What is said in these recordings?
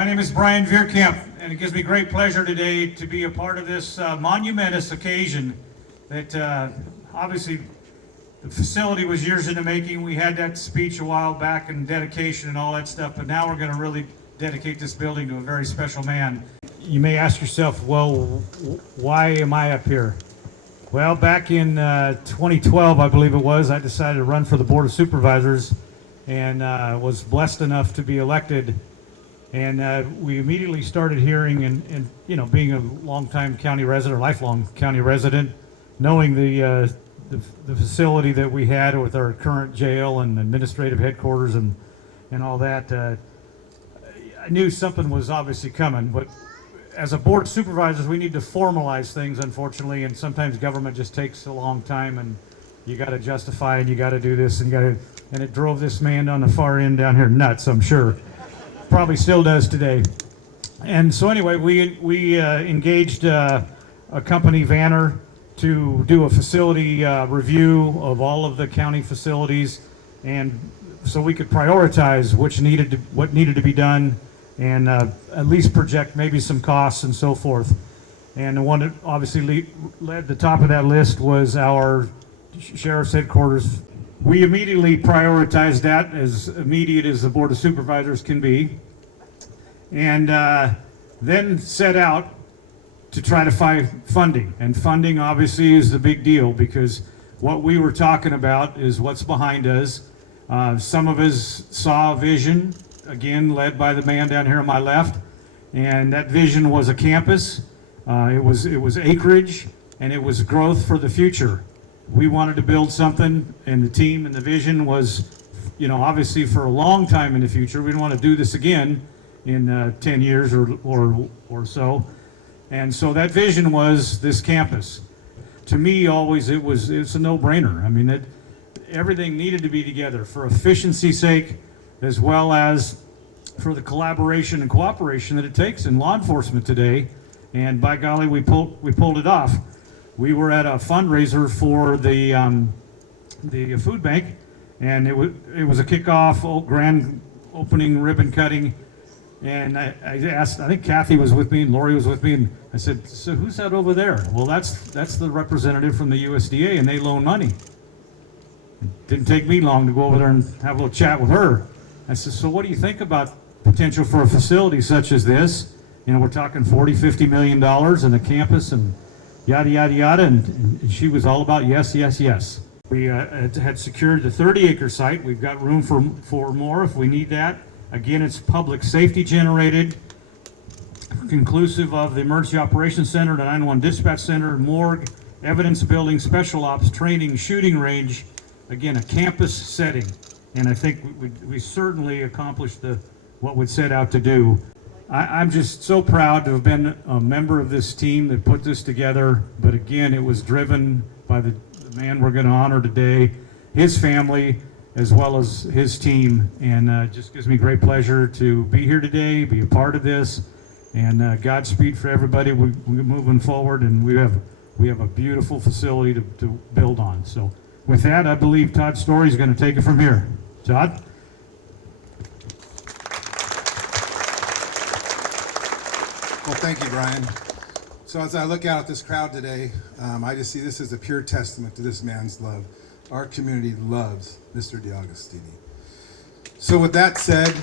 My name is Brian Veerkamp, and it gives me great pleasure today to be a part of this monumentous occasion that obviously the facility was years in the making. We had that speech a while back and dedication and all that stuff, but now we're going to really dedicate this building to a very special man. You may ask yourself, well, why am I up here? Well, back in 2012, I believe it was, I decided to run for the Board of Supervisors and was blessed enough to be elected. And we immediately started hearing, and you know, being a longtime county resident, or lifelong county resident, knowing the facility that we had with our current jail and administrative headquarters and all that, I knew something was obviously coming. But as a board of supervisors, we need to formalize things, unfortunately, and sometimes government just takes a long time, and you got to justify, and you got to do this, and you got to, and it drove this man on the far end down here nuts, I'm sure. Probably still does today. And so anyway, we engaged a company, Vanner, to do a facility review of all of the county facilities, and so we could prioritize what needed to be done, and at least project maybe some costs and so forth. And the one that obviously led the top of that list was our sheriff's headquarters. We immediately prioritized that, as immediate as the Board of Supervisors can be, and then set out to try to find funding. And funding obviously is the big deal, because what we were talking about is what's behind us. Some of us saw a vision, again led by the man down here on my left, and that vision was a campus. It was acreage, and it was growth for the future. We wanted to build something, and the team and the vision was, you know, obviously for a long time in the future. We don't want to do this again in 10 years or so. And so that vision was this campus. To me, always it's a no-brainer. I mean, everything needed to be together for efficiency's sake, as well as for the collaboration and cooperation that it takes in law enforcement today. And by golly, we pulled it off. We were at a fundraiser for the food bank, and it was a kickoff, grand opening ribbon cutting. And I asked, I think Kathy was with me and Lori was with me, and I said, so who's that over there? Well, that's the representative from the USDA, and they loan money. It didn't take me long to go over there and have a little chat with her. I said, so what do you think about potential for a facility such as this? You know, we're talking $40–50 million and a campus and yada, yada, yada. And she was all about yes, yes, yes. We had secured the 30-acre site. We've got room for more if we need that. Again, it's public safety generated, conclusive of the Emergency Operations Center, the 911 Dispatch Center, morgue, evidence building, special ops, training, shooting range. Again, a campus setting. And I think we certainly accomplished what we set out to do. I'm just so proud to have been a member of this team that put this together. But again, it was driven by the man we're going to honor today, his family, as well as his team. And it just gives me great pleasure to be here today, be a part of this. And Godspeed for everybody. We're moving forward, and we have a beautiful facility to build on. So with that, I believe Todd Story is going to take it from here. Todd? Well, thank you, Brian. So as I look out at this crowd today, I just see this as a pure testament to this man's love. Our community loves Mr. DeAugustini. So with that said,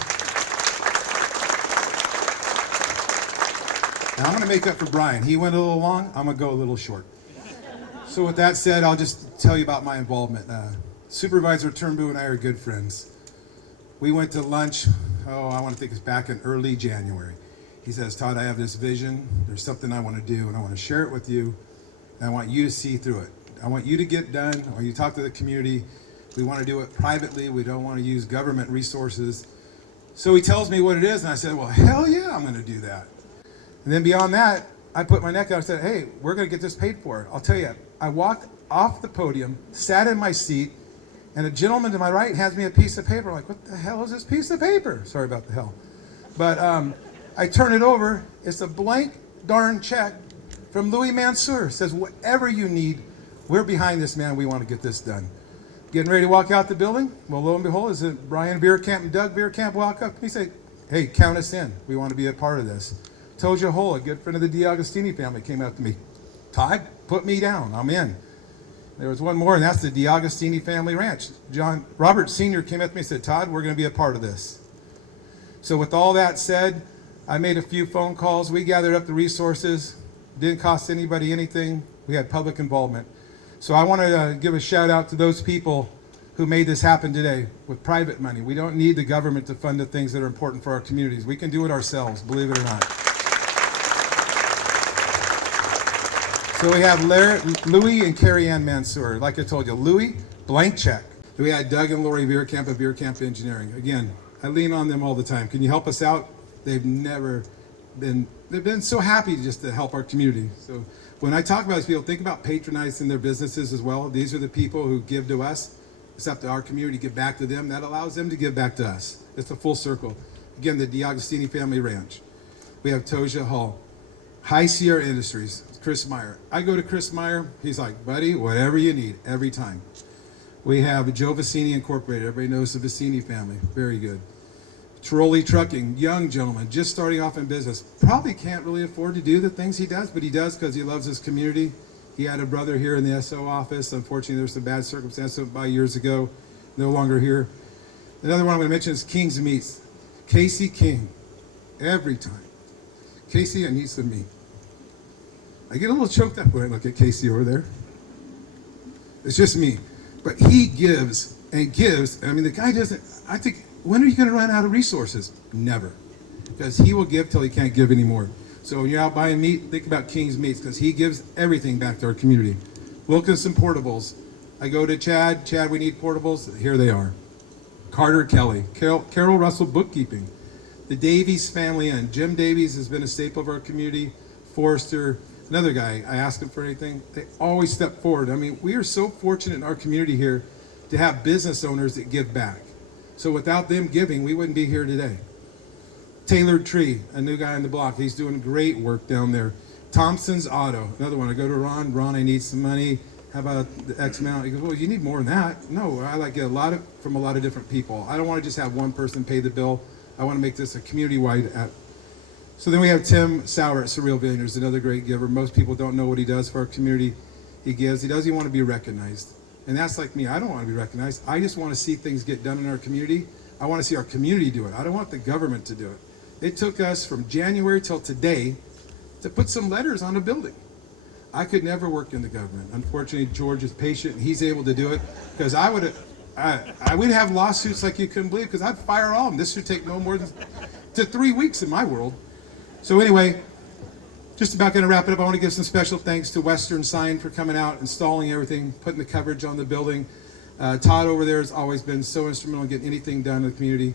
now I'm going to make up for Brian. He went a little long. I'm going to go a little short. So with that said, I'll just tell you about my involvement. Supervisor Turnbull and I are good friends. We went to lunch, I want to think it's back in early January. He says, Todd, I have this vision. There's something I want to do, and I want to share it with you, and I want you to see through it. I want you to get done. I want you to talk to the community. We want to do it privately. We don't want to use government resources. So he tells me what it is, and I said, well, hell yeah, I'm going to do that. And then beyond that, I put my neck out and said, hey, we're going to get this paid for. I'll tell you, I walked off the podium, sat in my seat, and a gentleman to my right hands me a piece of paper. I'm like, what the hell is this piece of paper? Sorry about the hell. But I turn it over. It's a blank darn check from Louis Mansour. It says, whatever you need, we're behind this, man. We want to get this done. Getting ready to walk out the building. Well, lo and behold, is it Brian Veerkamp and Doug Veerkamp walk up to me and say, hey, count us in. We want to be a part of this. Toja Hull, a good friend of the DiAgostini family, came up to me. Todd, put me down. I'm in. There was one more, and that's the DiAgostini family ranch. John Robert Sr. came up to me and said, Todd, we're going to be a part of this. So with all that said, I made a few phone calls. We gathered up the resources. Didn't cost anybody anything. We had public involvement. So I want to give a shout out to those people who made this happen today with private money. We don't need the government to fund the things that are important for our communities. We can do it ourselves, believe it or not. So we have Louis and Carrie Ann Mansour. Like I told you, Louis, blank check. We had Doug and Lori Veerkamp of Veerkamp Engineering. Again, I lean on them all the time. Can you help us out? They've been so happy just to help our community. So when I talk about these people, think about patronizing their businesses as well. These are the people who give to us. It's up to our community to give back to them. That allows them to give back to us. It's a full circle. Again, the DiAgostini family ranch. We have Toja Hull. High Sierra Industries, Chris Meyer. I go to Chris Meyer, he's like, buddy, whatever you need, every time. We have Joe Vicini Incorporated. Everybody knows the Vicini family. Very good. Trolley Trucking, young gentleman, just starting off in business. Probably can't really afford to do the things he does, but he does because he loves his community. He had a brother here in the SO office. Unfortunately, there was some bad circumstances about years ago. No longer here. Another one I'm going to mention is King's Meats. Casey King, every time. Casey and he's the meat. I get a little choked up when I look at Casey over there. It's just me. But he gives and gives. I mean, the guy doesn't, I think, when are you going to run out of resources? Never. Because he will give till he can't give anymore. So when you're out buying meat, think about King's Meats because he gives everything back to our community. Wilkinson Portables. I go to Chad. Chad, we need portables. Here they are. Carter Kelly. Carol Russell Bookkeeping. The Davies family Inn. Jim Davies has been a staple of our community. Forrester. Another guy, I ask him for anything, they always step forward. I mean, we are so fortunate in our community here to have business owners that give back. So without them giving, we wouldn't be here today. Tailored Tree, a new guy on the block, he's doing great work down there. Thompson's Auto, another one. I go to Ron, I need some money. How about the X amount? He goes, well, you need more than that. No, I like get from a lot of different people. I don't want to just have one person pay the bill. I want to make this a community-wide app. So then we have Tim Sauer at Surreal Vineyards, another great giver. Most people don't know what he does for our community. He gives. He doesn't want to be recognized. And that's like me. I don't want to be recognized. I just want to see things get done in our community. I want to see our community do it. I don't want the government to do it. It took us from January till today to put some letters on a building. I could never work in the government. Unfortunately, George is patient and he's able to do it because I would have lawsuits like you couldn't believe because I'd fire all of them. This should take no more than 3 weeks in my world. So anyway, just about going to wrap it up. I want to give some special thanks to Western Sign for coming out, installing everything, putting the coverage on the building. Todd over there has always been so instrumental in getting anything done in the community.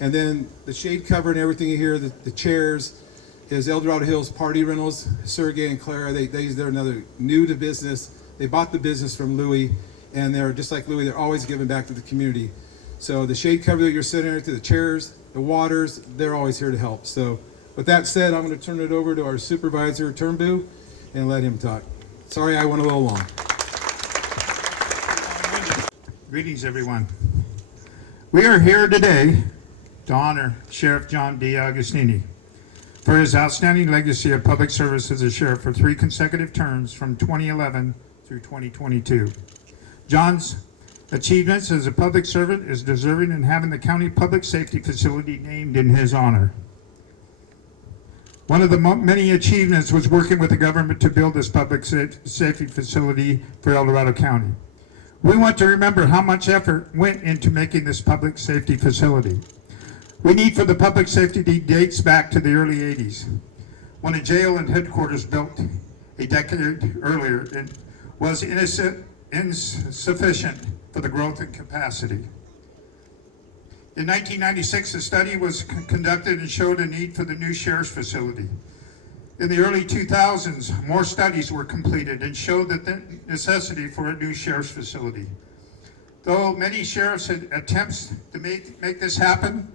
And then the shade cover and everything you hear, the chairs, is El Dorado Hills Party Rentals. Sergey and Clara, they're another new to business. They bought the business from Louis, and they're just like Louis, they're always giving back to the community. So the shade cover that you're sitting there, to the chairs, the waters, they're always here to help. So with that said, I'm going to turn it over to our supervisor, Turnbull, and let him talk. Sorry I went a little long. Greetings, everyone. We are here today to honor Sheriff John DiAgostini for his outstanding legacy of public service as a sheriff for 3 consecutive terms from 2011 through 2022. John's achievements as a public servant is deserving in having the county public safety facility named in his honor. One of the many achievements was working with the government to build this public safety facility for El Dorado County. We want to remember how much effort went into making this public safety facility. We need for the public safety dates back to the early 80s, when a jail and headquarters built a decade earlier was insufficient for the growth and capacity. In 1996, a study was conducted and showed a need for the new sheriff's facility. In the early 2000s, more studies were completed and showed the necessity for a new sheriff's facility. Though many sheriffs had attempts to make this happen,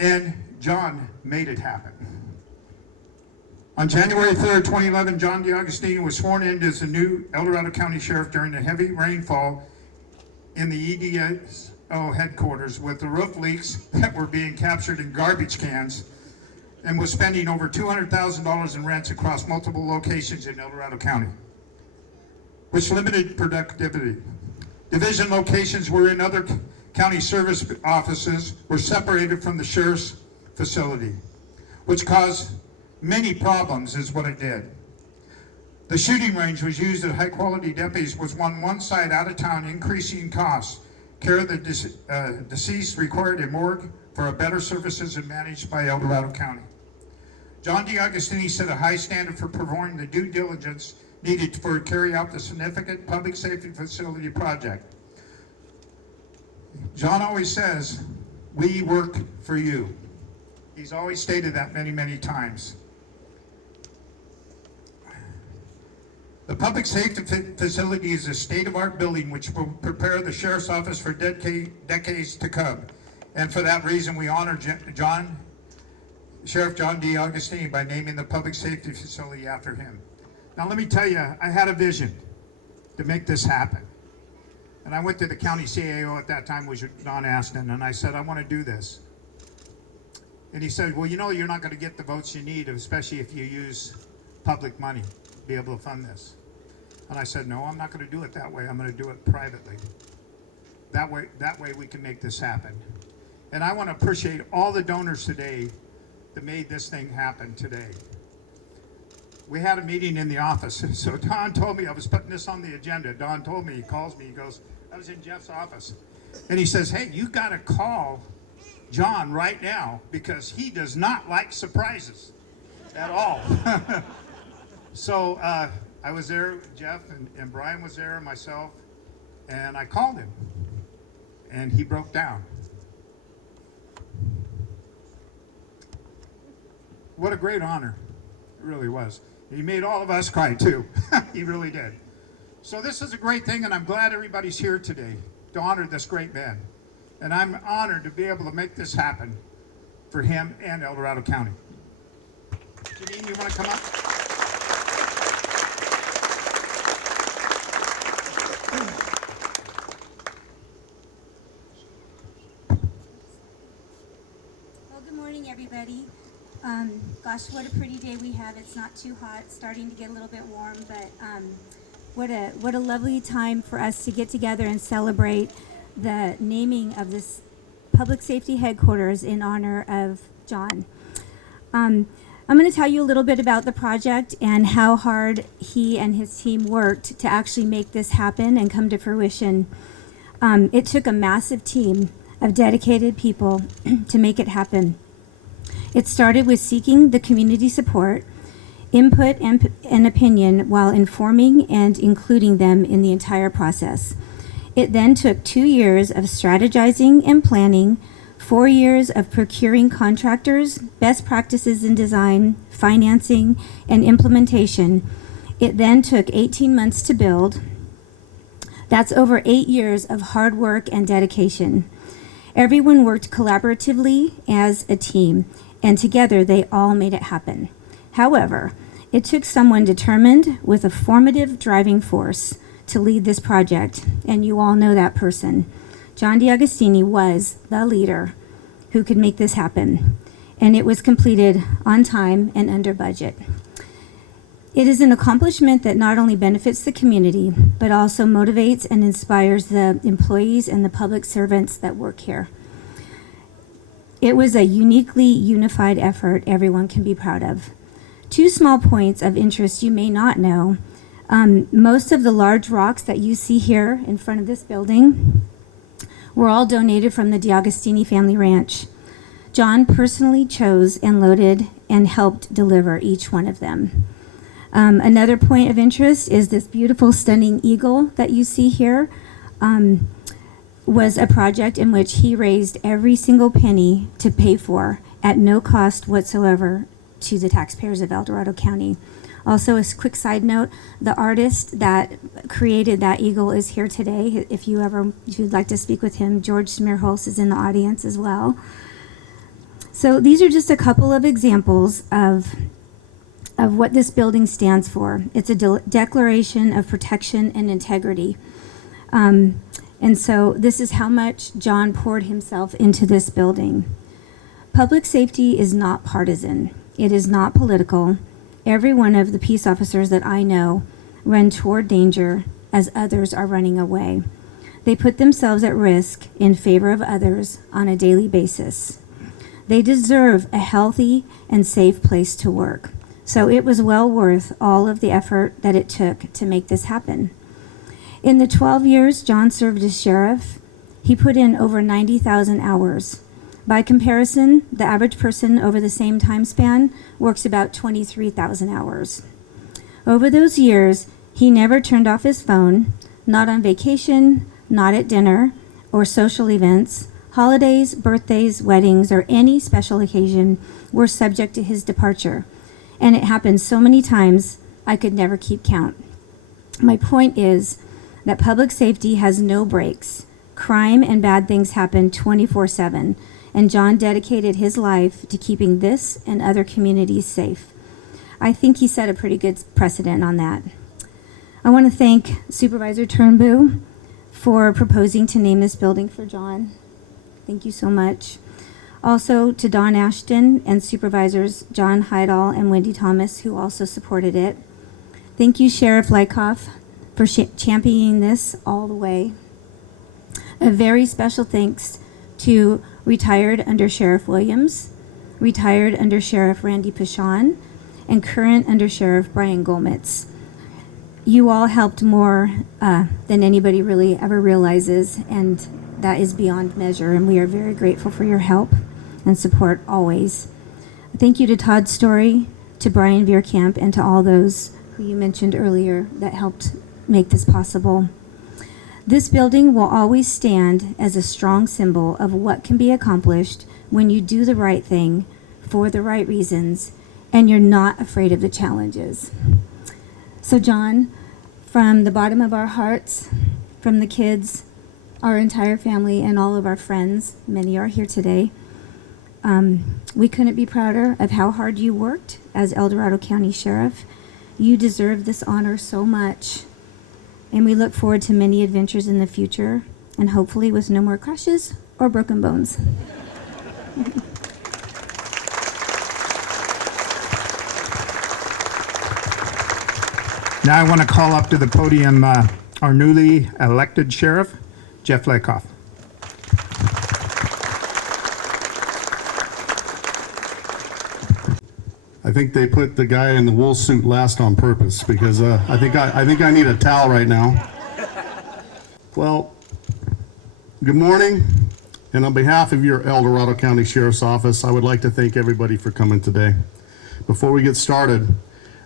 and John made it happen. On January 3rd, 2011, John DiAgostini was sworn in as the new El Dorado County Sheriff during a heavy rainfall in the EDS headquarters with the roof leaks that were being captured in garbage cans, and was spending over $200,000 in rents across multiple locations in El Dorado County, which limited productivity. Division locations were in other county service offices were separated from the sheriff's facility, which caused many problems is what it did. The shooting range was used at high-quality deputies was one side out of town, increasing costs. Care of the deceased required a morgue for a better services and managed by El Dorado County. John DeAugustini set a high standard for performing the due diligence needed for carry out the significant public safety facility project. John always says, "We work for you." He's always stated that many, many times. The public safety facility is a state-of-the-art building which will prepare the sheriff's office for decades to come. And for that reason, we honor Sheriff John DeAugustini by naming the public safety facility after him. Now let me tell you, I had a vision to make this happen. And I went to the county CAO at that time, was Don Aston, and I said, I want to do this. And he said, well, you know, you're not going to get the votes you need, especially if you use public money to be able to fund this. And I said, no, I'm not going to do it that way. I'm going to do it privately. That way we can make this happen. And I want to appreciate all the donors today that made this thing happen today. We had a meeting in the office. So Don told me I was putting this on the agenda. Don told me, he calls me, he goes, I was in Jeff's office. And he says, hey, you got to call John right now because he does not like surprises at all. So I was there, Jeff and Brian was there, and myself, and I called him, and he broke down. What a great honor. It really was. He made all of us cry too. He really did. So this is a great thing, and I'm glad everybody's here today to honor this great man. And I'm honored to be able to make this happen for him and El Dorado County. Janine, you want to come up? Well, good morning, everybody. Gosh, what a pretty day we have. It's not too hot, starting to get a little bit warm, but what a lovely time for us to get together and celebrate the naming of this public safety headquarters in honor of John. I'm going to tell you a little bit about the project and how hard he and his team worked to actually make this happen and come to fruition. It took a massive team of dedicated people to make it happen. It started with seeking the community support, input, and opinion while informing and including them in the entire process. It then took 2 years of strategizing and planning, 4 years of procuring contractors, best practices in design, financing, and implementation. It then took 18 months to build. That's over 8 years of hard work and dedication. Everyone worked collaboratively as a team, and together they all made it happen. However, it took someone determined with a formative driving force to lead this project, and you all know that person. John DeAugustini was the leader who could make this happen, and it was completed on time and under budget. It is an accomplishment that not only benefits the community, but also motivates and inspires the employees and the public servants that work here. It was a uniquely unified effort everyone can be proud of. 2 small points of interest you may not know. Most of the large rocks that you see here in front of this building were all donated from the DeAugustini family ranch. John personally chose and loaded and helped deliver each one of them. Another point of interest is this beautiful, stunning eagle that you see here. Was a project in which he raised every single penny to pay for at no cost whatsoever to the taxpayers of El Dorado County. Also, a quick side note, the artist that created that eagle is here today. If you'd like to speak with him, George Smearholz is in the audience as well. So these are just a couple of examples of what this building stands for. It's a declaration of protection and integrity. And so this is how much John poured himself into this building. Public safety is not partisan. It is not political. Every one of the peace officers that I know run toward danger as others are running away. They put themselves at risk in favor of others on a daily basis. They deserve a healthy and safe place to work. So it was well worth all of the effort that it took to make this happen. In the 12 years John served as sheriff, he put in over 90,000 hours. By comparison, the average person over the same time span works about 23,000 hours. Over those years, he never turned off his phone, not on vacation, not at dinner or social events. Holidays, birthdays, weddings, or any special occasion were subject to his departure. And it happened so many times, I could never keep count. My point is that public safety has no breaks. Crime and bad things happen 24/7, and John dedicated his life to keeping this and other communities safe. I think he set a pretty good precedent on that. I want to thank Supervisor Turnbull for proposing to name this building for John. Thank you so much. Also to Don Ashton and Supervisors John Heidel and Wendy Thomas, who also supported it. Thank you, Sheriff Lykoff, for championing this all the way. A very special thanks to retired Under Sheriff Williams, retired Under Sheriff Randy Pichon, and current Under Sheriff Brian Golmitz. You all helped more than anybody really ever realizes, and that is beyond measure, and we are very grateful for your help and support always. Thank you to Todd Story, to Brian Veerkamp, and to all those who you mentioned earlier that helped make this possible. This building will always stand as a strong symbol of what can be accomplished when you do the right thing for the right reasons and you're not afraid of the challenges. So John, from the bottom of our hearts, from the kids, our entire family, and all of our friends, many are here today, we couldn't be prouder of how hard you worked as El Dorado County Sheriff. You deserve this honor so much. And we look forward to many adventures in the future, and hopefully with no more crashes or broken bones. Now I want to call up to the podium our newly elected sheriff, Jeff Lykoff. I think they put the guy in the wool suit last on purpose because I think I need a towel right now. Well, good morning, and on behalf of your El Dorado County Sheriff's Office, I would like to thank everybody for coming today. Before we get started,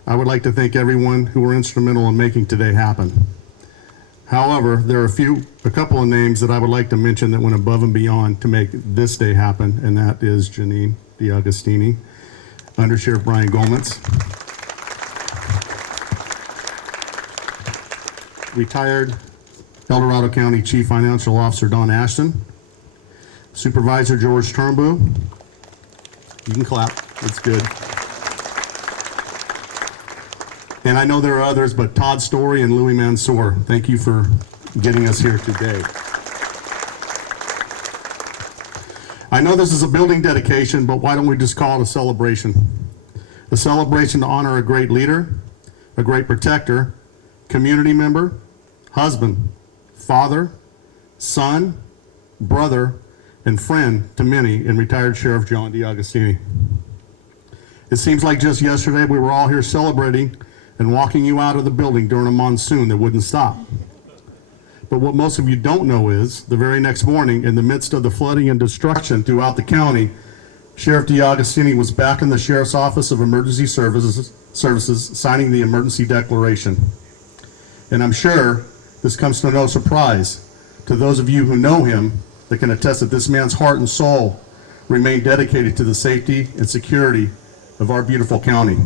I would like to thank everyone who were instrumental in making today happen. However, there are a couple of names that I would like to mention that went above and beyond to make this day happen, and that is Janine DiAgostini, Under Sheriff Brian Golmitz, retired El Dorado County Chief Financial Officer Don Ashton, Supervisor George Turnbull. You can clap, that's good. And I know there are others, but Todd Story and Louis Mansour, thank you for getting us here today. I know this is a building dedication, but why don't we just call it a celebration? A celebration to honor a great leader, a great protector, community member, husband, father, son, brother, and friend to many in retired Sheriff John DiAgostini. It seems like just yesterday we were all here celebrating and walking you out of the building during a monsoon that wouldn't stop. But what most of you don't know is, the very next morning, in the midst of the flooding and destruction throughout the county, Sheriff DiAgostini was back in the Sheriff's Office of Emergency Services signing the emergency declaration. And I'm sure this comes to no surprise to those of you who know him that can attest that this man's heart and soul remain dedicated to the safety and security of our beautiful county.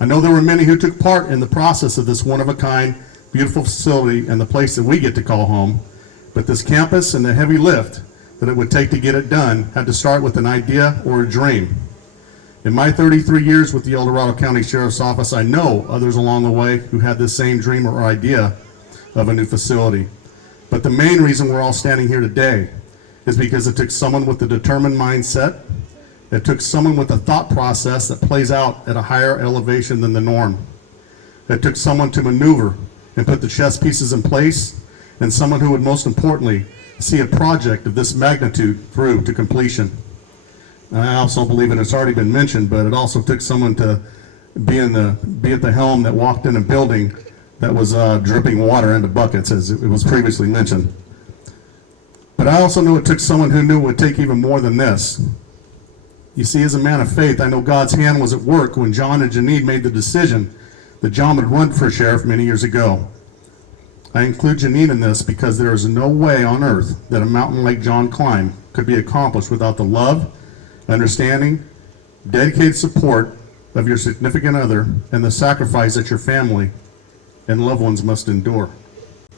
I know there were many who took part in the process of this one-of-a-kind, beautiful facility and the place that we get to call home, but this campus and the heavy lift that it would take to get it done had to start with an idea or a dream. In my 33 years with the El Dorado County Sheriff's Office, I know others along the way who had this same dream or idea of a new facility. But the main reason we're all standing here today is because it took someone with a determined mindset. It took someone with a thought process that plays out at a higher elevation than the norm. It took someone to maneuver and put the chess pieces in place, and someone who would most importantly see a project of this magnitude through to completion. I also believe, and it's already been mentioned, but it also took someone to be at the helm that walked in a building that was dripping water into buckets, as it was previously mentioned. But I also know it took someone who knew it would take even more than this. You see, as a man of faith, I know God's hand was at work when John and Janine made the decision that John would run for sheriff many years ago. I include Janine in this because there is no way on earth that a mountain like John climb could be accomplished without the love, understanding, dedicated support of your significant other, and the sacrifice that your family and loved ones must endure.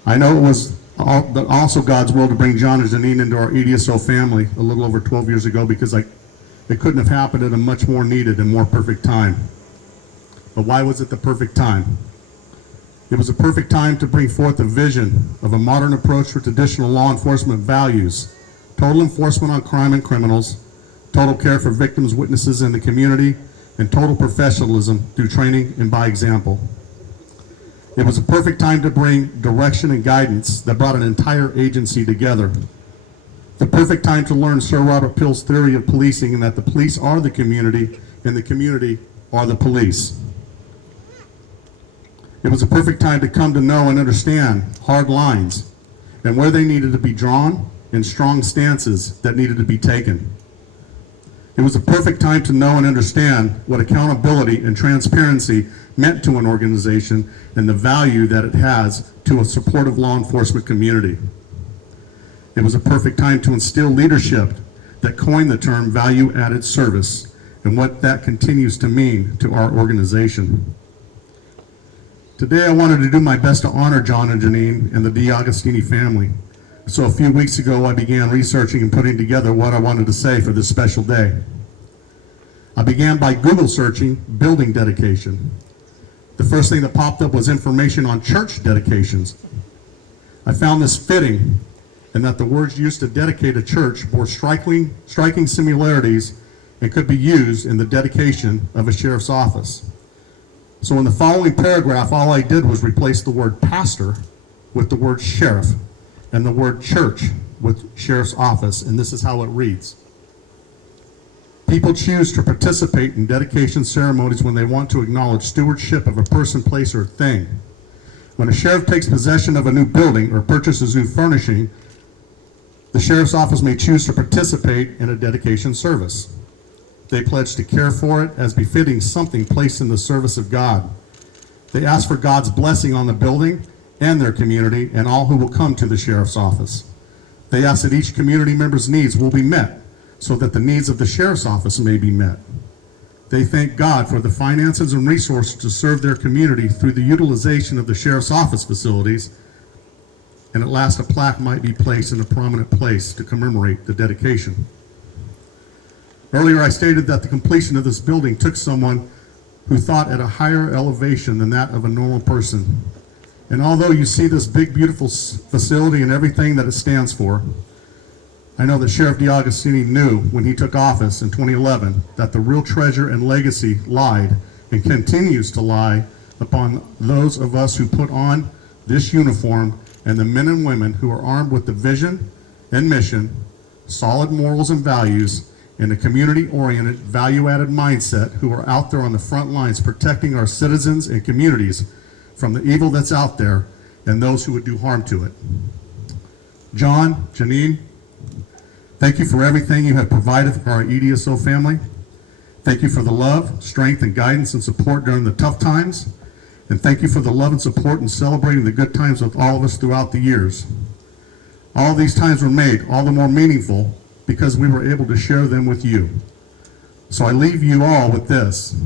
I know it was also God's will to bring John and Janine into our EDSO family a little over 12 years ago, because it couldn't have happened at a much more needed and more perfect time. But why was it the perfect time? It was a perfect time to bring forth a vision of a modern approach for traditional law enforcement values: total enforcement on crime and criminals, total care for victims, witnesses, in the community, and total professionalism through training and by example. It was a perfect time to bring direction and guidance that brought an entire agency together. The perfect time to learn Sir Robert Peel's theory of policing, and that the police are the community and the community are the police. It was a perfect time to come to know and understand hard lines and where they needed to be drawn, and strong stances that needed to be taken. It was a perfect time to know and understand what accountability and transparency meant to an organization and the value that it has to a supportive law enforcement community. It was a perfect time to instill leadership that coined the term value-added service and what that continues to mean to our organization. Today I wanted to do my best to honor John and Janine and the D'Agostini family. So a few weeks ago I began researching and putting together what I wanted to say for this special day. I began by Google searching building dedication. The first thing that popped up was information on church dedications. I found this fitting, and that the words used to dedicate a church bore striking similarities and could be used in the dedication of a sheriff's office. So in the following paragraph, all I did was replace the word pastor with the word sheriff and the word church with sheriff's office, and this is how it reads. People choose to participate in dedication ceremonies when they want to acknowledge stewardship of a person, place, or thing. When a sheriff takes possession of a new building or purchases new furnishing, the sheriff's office may choose to participate in a dedication service. They pledge to care for it as befitting something placed in the service of God. They ask for God's blessing on the building and their community and all who will come to the sheriff's office. They ask that each community member's needs will be met so that the needs of the sheriff's office may be met. They thank God for the finances and resources to serve their community through the utilization of the sheriff's office facilities, and at last a plaque might be placed in a prominent place to commemorate the dedication. Earlier I stated that the completion of this building took someone who thought at a higher elevation than that of a normal person. And although you see this big, beautiful facility and everything that it stands for, I know that Sheriff D'Agostini knew when he took office in 2011 that the real treasure and legacy lied and continues to lie upon those of us who put on this uniform, and the men and women who are armed with the vision and mission, solid morals and values, and a community-oriented, value-added mindset, who are out there on the front lines protecting our citizens and communities from the evil that's out there and those who would do harm to it. John, Janine, thank you for everything you have provided for our EDSO family. Thank you for the love, strength, and guidance and support during the tough times. And thank you for the love and support in celebrating the good times with all of us throughout the years. All these times were made all the more meaningful because we were able to share them with you. So I leave you all with this.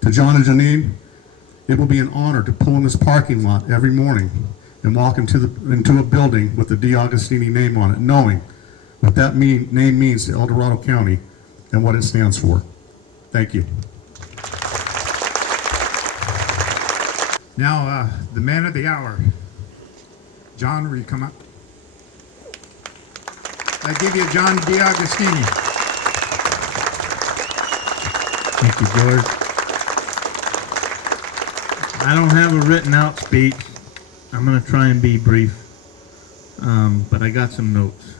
To John and Janine, it will be an honor to pull in this parking lot every morning and walk into a building with the D'Agostini name on it, knowing what that name means to El Dorado County and what it stands for. Thank you. Now, the man of the hour. John, will you come up? I give you John DiAgostini. Thank you, George. I don't have a written out speech. I'm going to try and be brief, but I got some notes.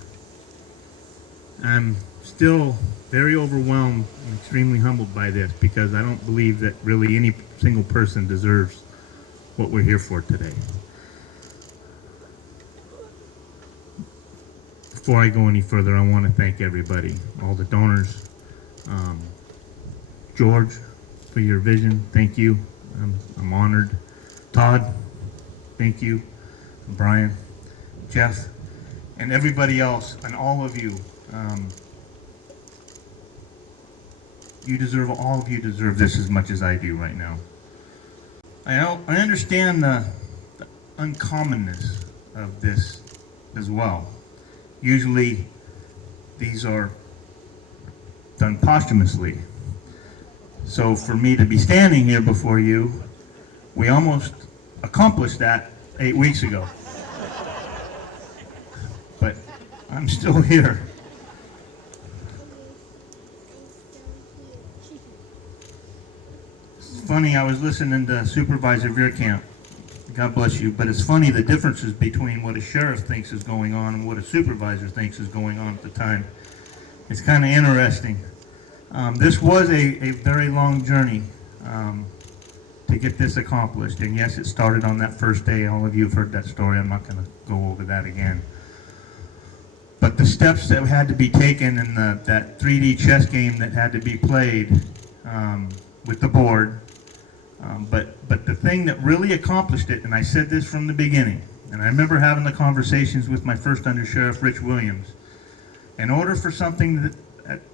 I'm still very overwhelmed and extremely humbled by this because I don't believe that really any single person deserves what we're here for today. Before I go any further, I want to thank everybody, all the donors. George, for your vision, thank you. I'm honored. Todd, thank you. Brian, Jeff, and everybody else, and all of you. All of you deserve this as much as I do right now. I understand the uncommonness of this as well. Usually, these are done posthumously. So for me to be standing here before you, we almost accomplished that 8 weeks ago. But I'm still here. It's funny, I was listening to Supervisor Veerkamp. God bless you, but it's funny the differences between what a sheriff thinks is going on and what a supervisor thinks is going on at the time. It's kind of interesting. This was a very long journey to get this accomplished, and yes, it started on that first day. All of you have heard that story. I'm not going to go over that again. But the steps that had to be taken and that 3D chess game that had to be played with the board, but the thing that really accomplished it, and I said this from the beginning, and I remember having the conversations with my first under sheriff, Rich Williams. In order for something that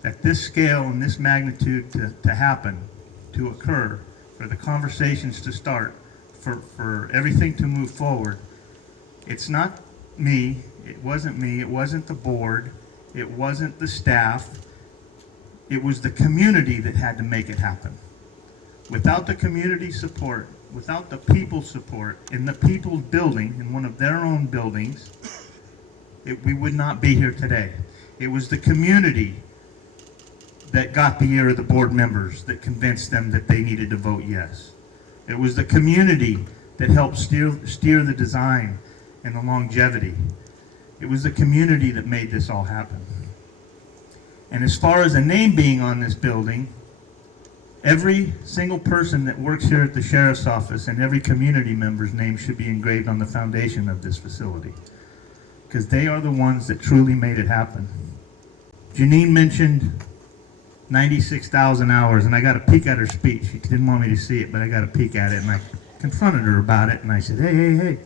at this scale and this magnitude to happen, to occur, for the conversations to start, for everything to move forward, it's not me, it wasn't the board, it wasn't the staff, it was the community that had to make it happen. Without the community support, without the people's support, in the people's building, in one of their own buildings, we would not be here today. It was the community that got the ear of the board members, that convinced them that they needed to vote yes. It was the community that helped steer the design and the longevity. It was the community that made this all happen. And as far as a name being on this building, every single person that works here at the sheriff's office and every community member's name should be engraved on the foundation of this facility, because they are the ones that truly made it happen. Janine mentioned 96,000 hours, and I got a peek at her speech. She didn't want me to see it, but I got a peek at it, and I confronted her about it, and I said, hey,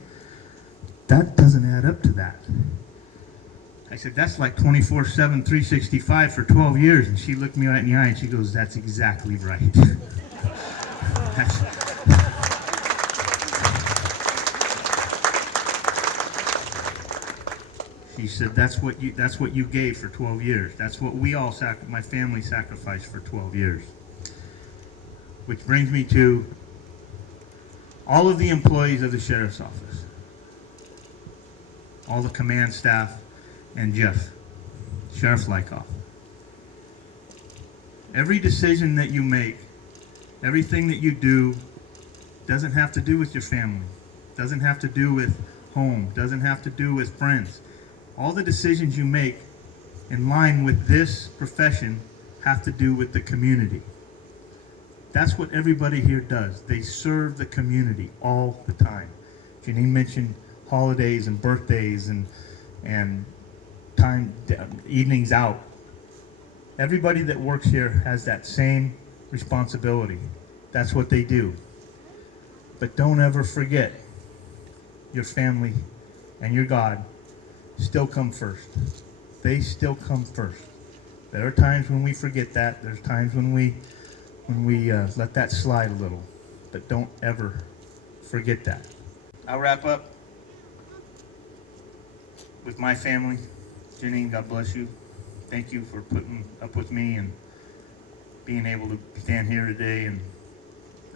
that doesn't add up to that. I said, that's like 24/7, 365 for 12 years, and she looked me right in the eye, and she goes, that's exactly right. She said, that's what you gave for 12 years. That's what we all, my family sacrificed for 12 years. Which brings me to all of the employees of the sheriff's office, all the command staff, and Jeff, Sheriff Lykoff. Every decision that you make, everything that you do, doesn't have to do with your family, doesn't have to do with home, doesn't have to do with friends. All the decisions you make in line with this profession have to do with the community. That's what everybody here does. They serve the community all the time. Janine mentioned holidays and birthdays and time, evenings out. Everybody that works here has that same responsibility. That's what they do. But don't ever forget your family and your God still come first. They still come first. There are times when we forget that. There's times when we let that slide a little. But don't ever forget that. I'll wrap up with my family. Janine, God bless you. Thank you for putting up with me and being able to stand here today and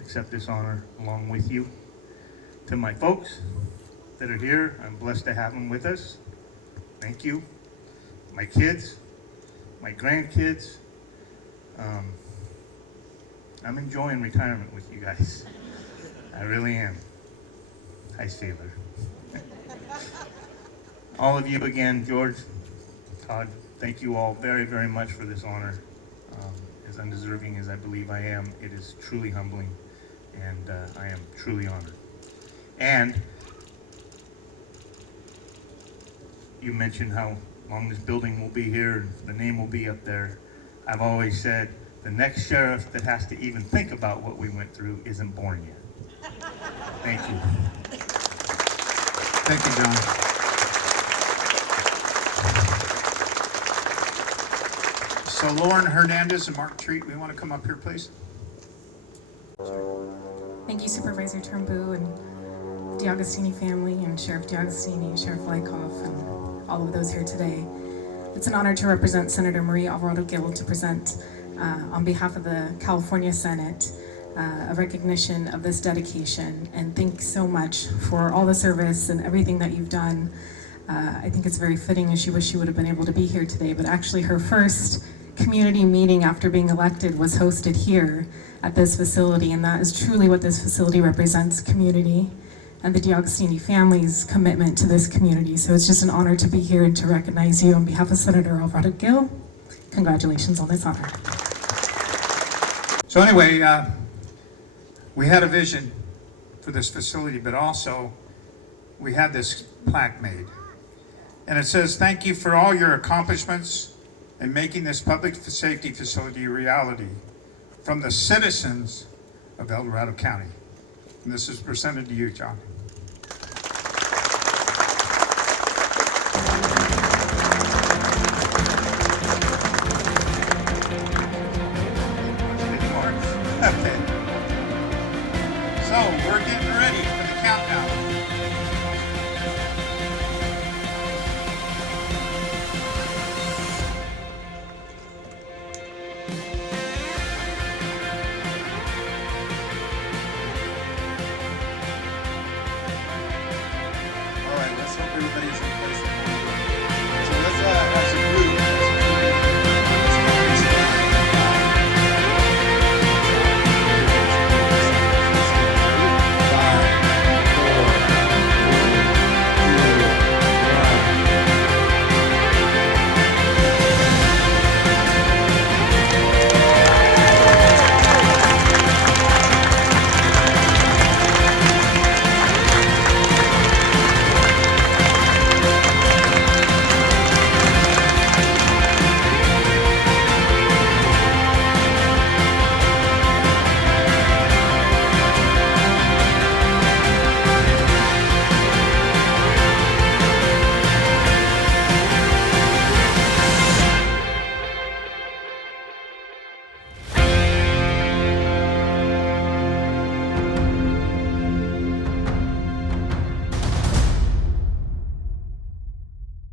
accept this honor along with you. To my folks that are here, I'm blessed to have them with us. Thank you. my kids, my grandkids. I'm enjoying retirement with you guys. I really am. Hi, Sailor. All of you again, George, Todd, thank you all very, very much for this honor. As undeserving as I believe I am, it is truly humbling, and I am truly honored. And you mentioned how long this building will be here and the name will be up there. I've always said the next sheriff that has to even think about what we went through isn't born yet. Thank you. Thank you, John. So Lauren Hernandez and Mark Treat, we want to come up here, please. Thank you, Supervisor Turnbull and DiAgostini family and Sheriff DiAgostini, Sheriff Lykoff, and all of those here today. It's an honor to represent Senator Marie Alvarado Gil to present on behalf of the California Senate a recognition of this dedication, and thanks so much for all the service and everything that you've done. I think it's very fitting, and she wished she would have been able to be here today, but actually her first community meeting after being elected was hosted here at this facility, and that is truly what this facility represents: community and the DiAgostini family's commitment to this community. So it's just an honor to be here and to recognize you on behalf of Senator Alvarado Gil. Congratulations on this honor. So anyway, we had a vision for this facility, but also we had this plaque made. And it says, "Thank you for all your accomplishments in making this public safety facility a reality from the citizens of El Dorado County." And this is presented to you, John. Okay. So we're getting ready for the countdown.